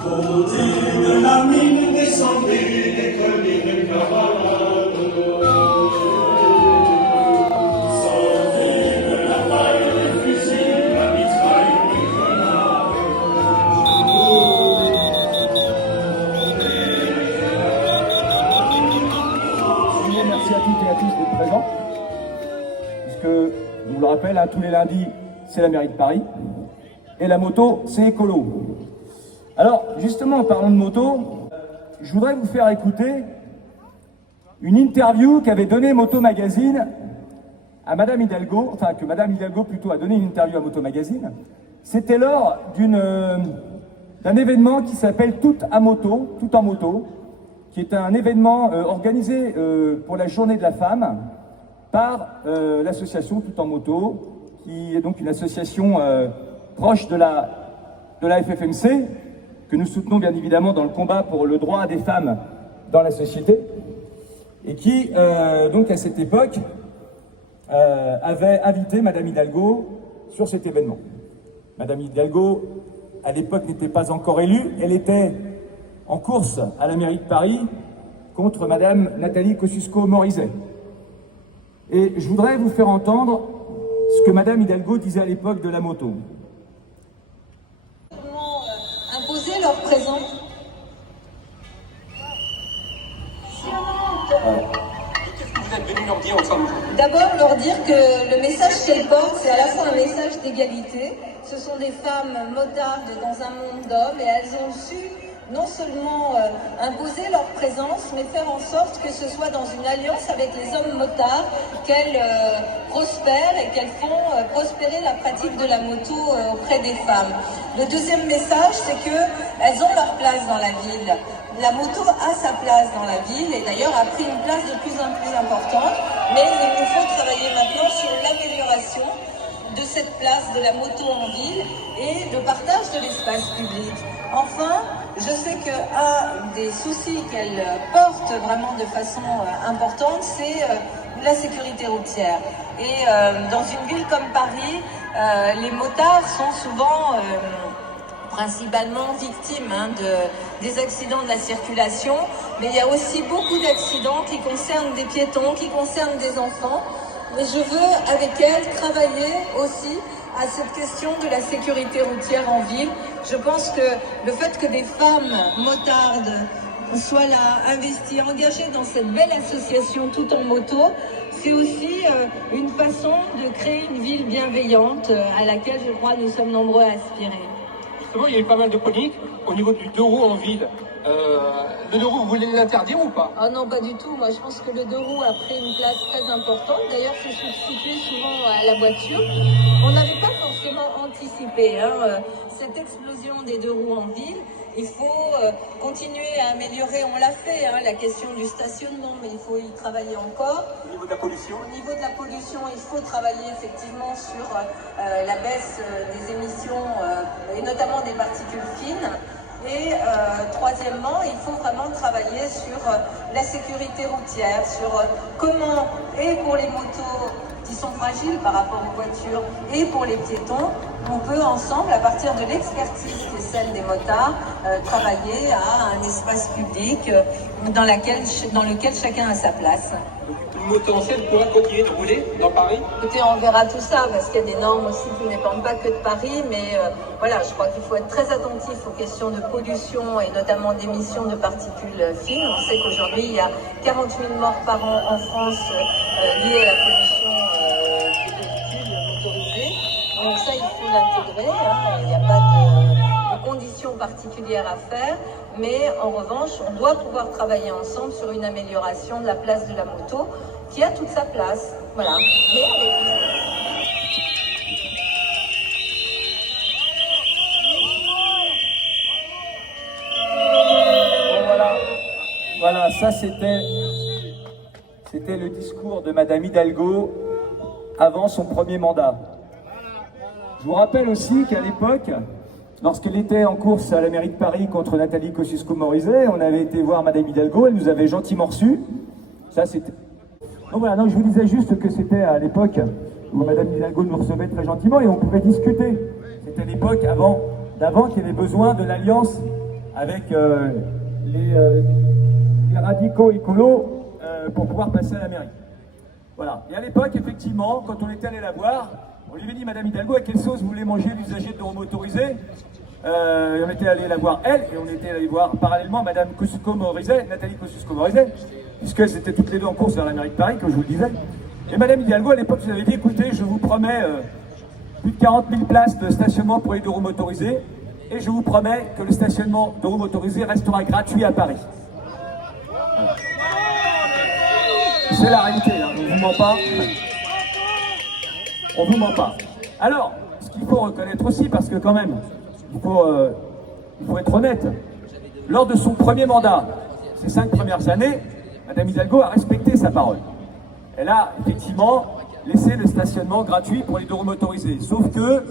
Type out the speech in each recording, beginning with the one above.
Côté de la mine descendue des collines camarades, sortez de la paille des fusils, la mitraille des grenades. Merci à toutes et à tous d'être présents, puisque, je vous le rappelle, tous les lundis, c'est la mairie de Paris, et la moto, c'est écolo. Alors, justement, en parlant de moto, je voudrais vous faire écouter une interview qu'avait donnée Moto Magazine à Madame Hidalgo, enfin que Madame Hidalgo plutôt a donné une interview à Moto Magazine. C'était lors d'un événement qui s'appelle Tout en moto, qui est un événement organisé pour la journée de la femme par l'association Tout en moto, qui est donc une association proche de la FFMC, que nous soutenons bien évidemment dans le combat pour le droit des femmes dans la société, et qui, donc à cette époque, avait invité Madame Hidalgo sur cet événement. Madame Hidalgo, à l'époque, n'était pas encore élue, elle était en course à la mairie de Paris contre Madame Nathalie Kosciusko-Morizet. Et je voudrais vous faire entendre ce que Madame Hidalgo disait à l'époque de la moto. Imposer leur présence. Qu'est-ce que vous êtes venu leur dire au sein de D'abord, leur dire que le message qu'elles portent, c'est à la fois un message d'égalité. Ce sont des femmes motardes dans un monde d'hommes et elles ont su non seulement imposer leur présence, mais faire en sorte que ce soit dans une alliance avec les hommes motards qu'elles prospèrent et qu'elles font prospérer la pratique de la moto auprès des femmes. Le deuxième message, c'est qu'elles ont leur place dans la ville. La moto a sa place dans la ville et d'ailleurs a pris une place de plus en plus importante, mais il nous faut travailler maintenant sur l'amélioration de cette place de la moto en ville et de partage de l'espace public. Enfin, je sais qu'un des soucis qu'elle porte vraiment de façon importante, c'est la sécurité routière. Et dans une ville comme Paris, les motards sont souvent principalement victimes des accidents de la circulation, mais il y a aussi beaucoup d'accidents qui concernent des piétons, qui concernent des enfants. Mais je veux, avec elle, travailler aussi à cette question de la sécurité routière en ville. Je pense que le fait que des femmes motardes soient là, investies, engagées dans cette belle association Tout en moto, c'est aussi une façon de créer une ville bienveillante à laquelle, je crois, nous sommes nombreux à aspirer. Justement, il y a eu pas mal de polémiques au niveau du deux roues en ville. Le deux roues, vous voulez l'interdire ou pas? Ah non, pas du tout. Moi, je pense que le deux roues a pris une place très importante. D'ailleurs, c'est substitué souvent à la voiture. On n'avait pas forcément anticipé cette explosion des deux roues en ville. Il faut continuer à améliorer, on l'a fait, la question du stationnement, mais il faut y travailler encore. Au niveau de la pollution? Au niveau de la pollution, il faut travailler effectivement sur la baisse des émissions et notamment des particules fines. Et troisièmement, il faut vraiment travailler sur la sécurité routière, sur comment, et pour les motos qui sont fragiles par rapport aux voitures, et pour les piétons, on peut ensemble, à partir de l'expertise qui est celle des motards, travailler à un espace public dans lequel chacun a sa place. Une moto ancienne pourra continuer de rouler dans Paris? Écoutez, on verra tout ça, parce qu'il y a des normes aussi qui ne dépendent pas que de Paris, mais voilà, je crois qu'il faut être très attentif aux questions de pollution et notamment d'émissions de particules fines. On sait qu'aujourd'hui, il y a 40 000 morts par an en France liées à la pollution des véhicules motorisés. Donc ça, il faut l'intégrer, il n'y a pas de conditions particulières à faire, mais en revanche, on doit pouvoir travailler ensemble sur une amélioration de la place de la moto, qui a toute sa place, voilà. Mais avec... Voilà, ça c'était le discours de Madame Hidalgo avant son premier mandat. Je vous rappelle aussi qu'à l'époque, lorsqu'elle était en course à la mairie de Paris contre Nathalie Kosciusko-Morizet, on avait été voir Madame Hidalgo, elle nous avait gentiment reçus. Ça c'était... Donc voilà, donc je vous disais juste que c'était à l'époque où Madame Hidalgo nous recevait très gentiment et on pouvait discuter. C'était l'époque d'avant qu'il y avait besoin de l'alliance avec les radicaux écolos pour pouvoir passer à la mairie. Voilà. Et à l'époque, effectivement, quand on était allé la voir, on lui avait dit, Madame Hidalgo, à quelle sauce vous voulez manger l'usager de motorisé? Et on était allé la voir elle, et on était allé voir parallèlement Madame Kosciusko-Morizet, Nathalie Kosciusko-Morizet, puisqu'elles étaient toutes les deux en course vers la mairie de Paris, comme je vous le disais. Et Madame Hidalgo, à l'époque, vous avait dit, écoutez, je vous promets plus de 40 000 places de stationnement pour les deux roues motorisés, et je vous promets que le stationnement de roues motorisées restera gratuit à Paris. Voilà. C'est la réalité, hein, on ne vous ment pas. On ne vous ment pas. Alors, ce qu'il faut reconnaître aussi, parce que quand même, il faut être honnête, lors de son premier mandat, ces 5 premières années, Madame Hidalgo a respecté sa parole. Elle a effectivement laissé le stationnement gratuit pour les deux roues motorisés. Sauf que,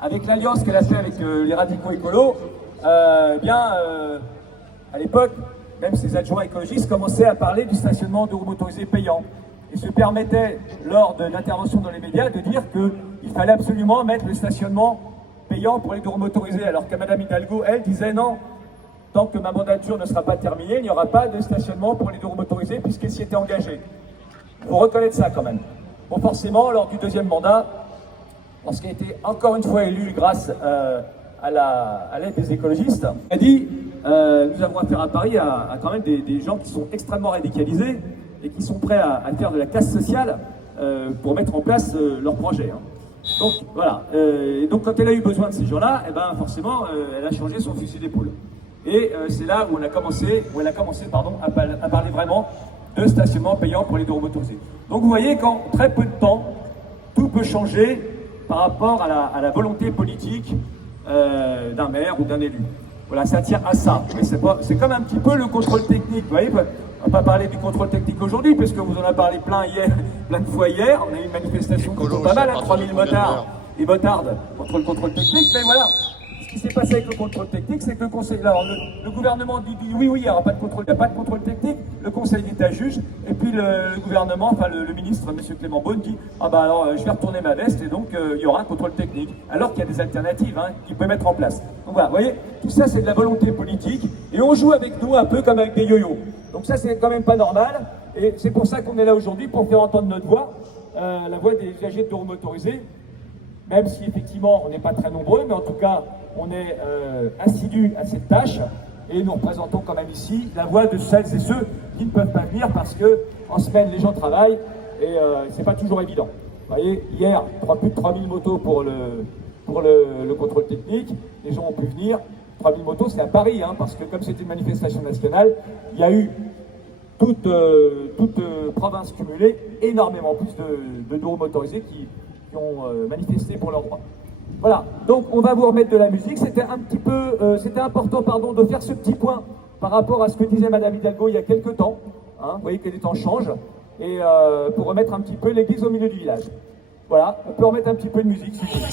avec l'alliance qu'elle a fait avec les radicaux écolos, à l'époque, même ses adjoints écologistes commençaient à parler du stationnement de roues motorisées payant. Et se permettaient, lors de l'intervention dans les médias, de dire qu'il fallait absolument mettre le stationnement payant pour les deux roues motorisées, alors que Madame Hidalgo, elle, disait non, tant que ma mandature ne sera pas terminée, il n'y aura pas de stationnement pour les deux roues motorisées, puisqu'elle s'y était engagée. Il faut reconnaître ça quand même. Bon, forcément, lors du deuxième mandat, lorsqu'elle a été encore une fois élue grâce à l'aide des écologistes, elle a dit nous avons affaire à Paris à quand même des gens qui sont extrêmement radicalisés et qui sont prêts à faire de la casse sociale pour mettre en place leur projet. Hein. Donc voilà. Donc quand elle a eu besoin de ces gens-là, eh ben, forcément, elle a changé son fusil d'épaule. Et c'est là où elle a commencé à parler vraiment de stationnement payant pour les deux roues motorisées. Donc vous voyez qu'en très peu de temps, tout peut changer par rapport à la volonté politique d'un maire ou d'un élu. Voilà, ça tient à ça. Mais c'est comme un petit peu le contrôle technique. Vous voyez, on ne va pas parler du contrôle technique aujourd'hui, puisque vous en avez parlé plein de fois hier. On a eu une manifestation qui sont pas mal, 3000 motards et motardes contre le contrôle technique. Mais voilà, ce qui s'est passé avec le contrôle technique, c'est que le conseil, alors le gouvernement dit oui, il n'y aura pas de contrôle, il n'y a pas de contrôle technique. Le conseil d'État juge, et puis le gouvernement, enfin le ministre, M. Clément Beaune, dit ah bah alors je vais retourner ma veste et donc il y aura un contrôle technique. Alors qu'il y a des alternatives qu'il peut mettre en place. Donc voilà, vous voyez, tout ça c'est de la volonté politique et on joue avec nous un peu comme avec des yo-yo. Donc ça c'est quand même pas normal et c'est pour ça qu'on est là aujourd'hui pour faire entendre notre voix, la voix des usagers de roues motorisées. Même si effectivement on n'est pas très nombreux, mais en tout cas on est assidus à cette tâche et nous représentons quand même ici la voix de celles et ceux qui ne peuvent pas venir parce que en semaine les gens travaillent et c'est pas toujours évident. Vous voyez, hier plus de 3000 motos pour le contrôle technique, les gens ont pu venir. 3000 motos c'est à Paris, parce que comme c'était une manifestation nationale, il y a eu toute province cumulée, énormément plus de deux roues motorisés qui ont manifesté pour leurs droits. Voilà, donc on va vous remettre de la musique. C'était important de faire ce petit point par rapport à ce que disait Madame Hidalgo il y a quelques temps. Vous voyez que les temps changent. Et pour remettre un petit peu l'église au milieu du village. Voilà, on peut remettre un petit peu de musique s'il vous plaît.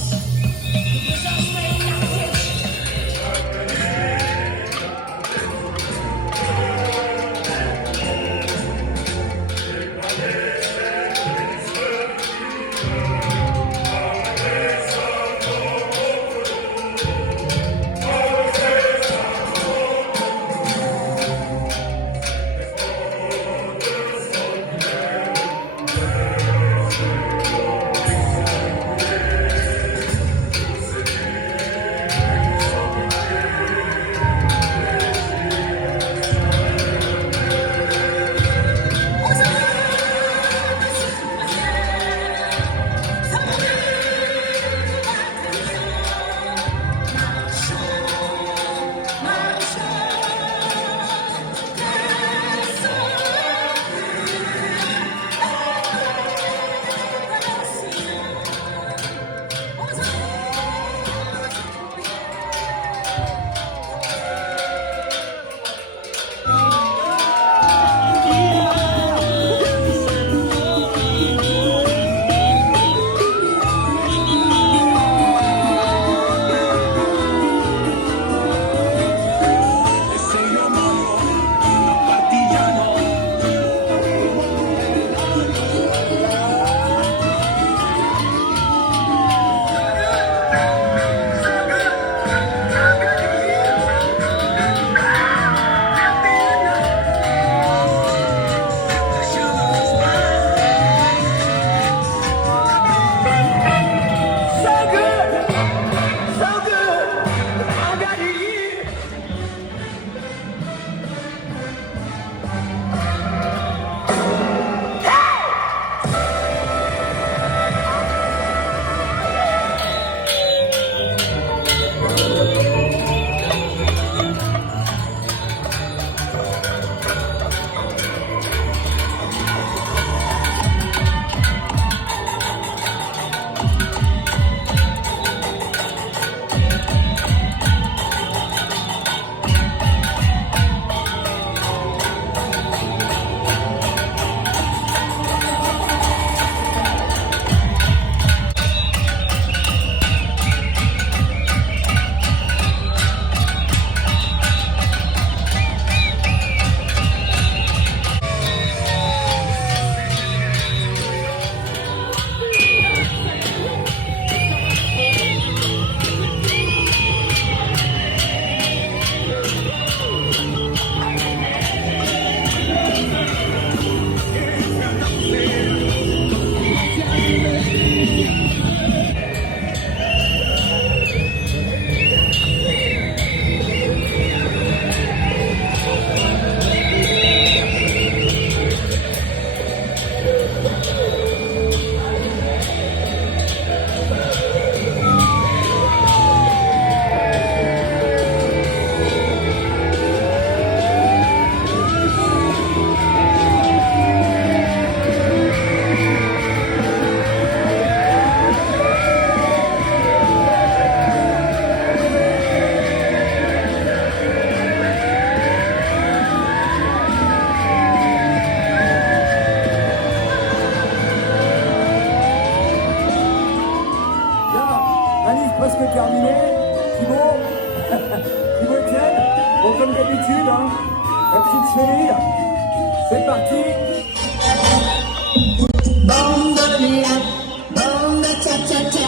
Qui vous tiennent? Bon, comme d'habitude, hein, la petite chenille. C'est parti. Bongolia, bongo cha cha cha,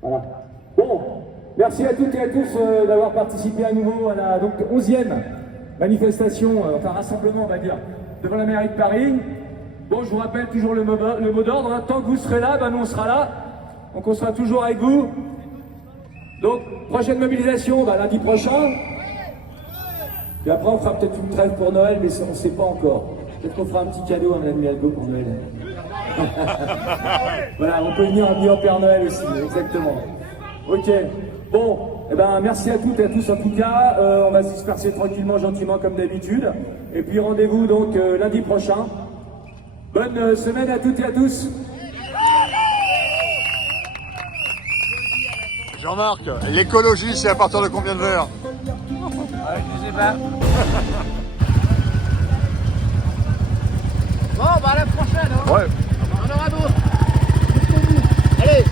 Voilà. Bon, merci à toutes et à tous d'avoir participé à nouveau à la donc, 11e manifestation, enfin rassemblement on va dire, devant la mairie de Paris. Bon, je vous rappelle toujours le mot d'ordre, hein. Tant que vous serez là, ben nous on sera là. Donc on sera toujours avec vous. Donc, prochaine mobilisation, ben, lundi prochain. Puis après on fera peut-être une trêve pour Noël, mais on ne sait pas encore. Peut-être qu'on fera un petit cadeau à Madame Hidalgo pour Noël. Voilà, on peut venir habiller en Père Noël aussi, exactement. Ok, bon, eh ben, merci à toutes et à tous en tout cas. On va se disperser tranquillement, gentiment comme d'habitude. Et puis rendez-vous donc lundi prochain. Bonne semaine à toutes et à tous. Jean-Marc, l'écologie, c'est à partir de combien de verres? Je sais pas. bah à la prochaine. Hein. Ouais. On en aura d'autres. Jusqu'au bout. Allez.